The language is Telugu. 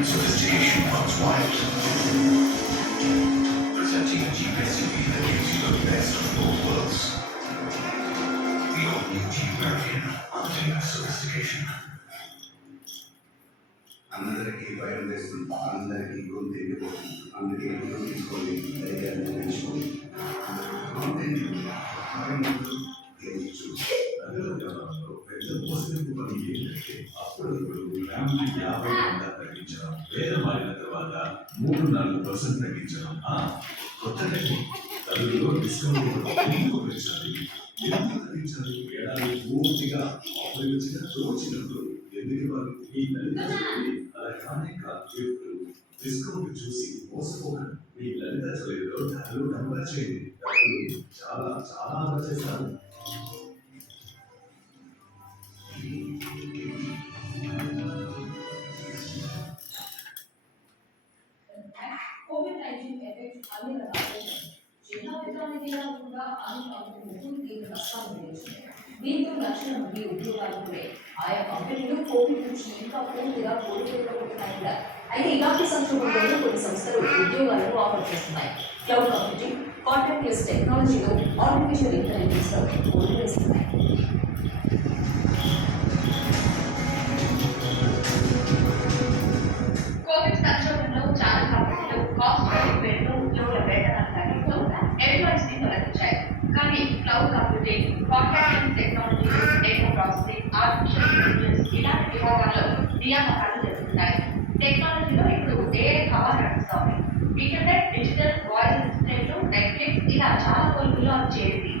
and sophistication runs wild. Presenting a Jeep SUV that gives you the best of both worlds. The all-new Jeep Meridian, ultimate sophistication. అందరికీ భయం వేస్తుంది, అందరికీ గొంతు ఎండిపోతుంది. అందుకే మనం తీసుకోండి, ధైర్యాన్ని పెంచుకోండి. పెద్ద మోసపు పని ఏంటంటే అప్పుడప్పుడు ఫ్యామిలీ 50% తగ్గించడం, వేరే మారిన తర్వాత 3-4% తగ్గించడం. కొత్త టెక్నిక్ తల్లిలో డిస్కౌంట్ ఎందుకు పెంచాలి, ఎందుకు తగ్గించాలి? ఏడాది పూర్తిగా ఉపయోగించిన తోచినప్పుడు ఎందుకు వారు ఈ లలిత అలా కానీ కాదు. డిస్కౌంట్ చూసి మోసపోకండి. మీ లలిత చర్యలో ధరలు నంబర్ చేయండి. డబ్బులు చాలా చాలా చేస్తారు. COVID-19 ఎఫెక్ట్ అన్ని రకాలైన జిల్లా విధానంగా కూడా అన్ని కంపెనీలకు తీవ్ర నష్టాలు మిగిల్చింది. దీంతో లక్షల మంది ఉద్యోగాలు కూడా ఆయా కంపెనీలు కోవిడ్ నుంచి ఇంకా పూర్తిగా కోలుకోలేకపోతున్నాయి కూడా. అయితే ఇలాంటి సందర్భంలో కొన్ని సంస్థలు ఉద్యోగాలను ఆఫర్ చేస్తున్నాయి. క్లౌడ్ కంప్యూటింగ్, కాంటాక్ట్లెస్ టెక్నాలజీలో ఆర్టిఫిషియల్ ఇంటెలిజెన్స్ పోటీ వేస్తున్నాయి. కోవిడ్ సంక్షోభంలో చాలా కంపెనీలు కాస్ట్ కటింగ్ పేరుతో ఉద్యోగుల వేతనాలు తగ్గిస్తూ ఎంప్లాయీస్ ని తొలగించాయి. కానీ cloud computing, contact technology, data processing, artificial intelligence ఇలాంటి విభాగాల్లో నియామకాలు జరుగుతున్నాయి. టెక్నాలజీలో ఇప్పుడు AI హవా నడుస్తోంది. ఇంటర్నెట్, డిజిటల్, వాయిస్ అసిస్టెంట్లు, నెట్ఫ్లిక్స్ ఇలా చాలా కొలువుల్లో అది చేరింది.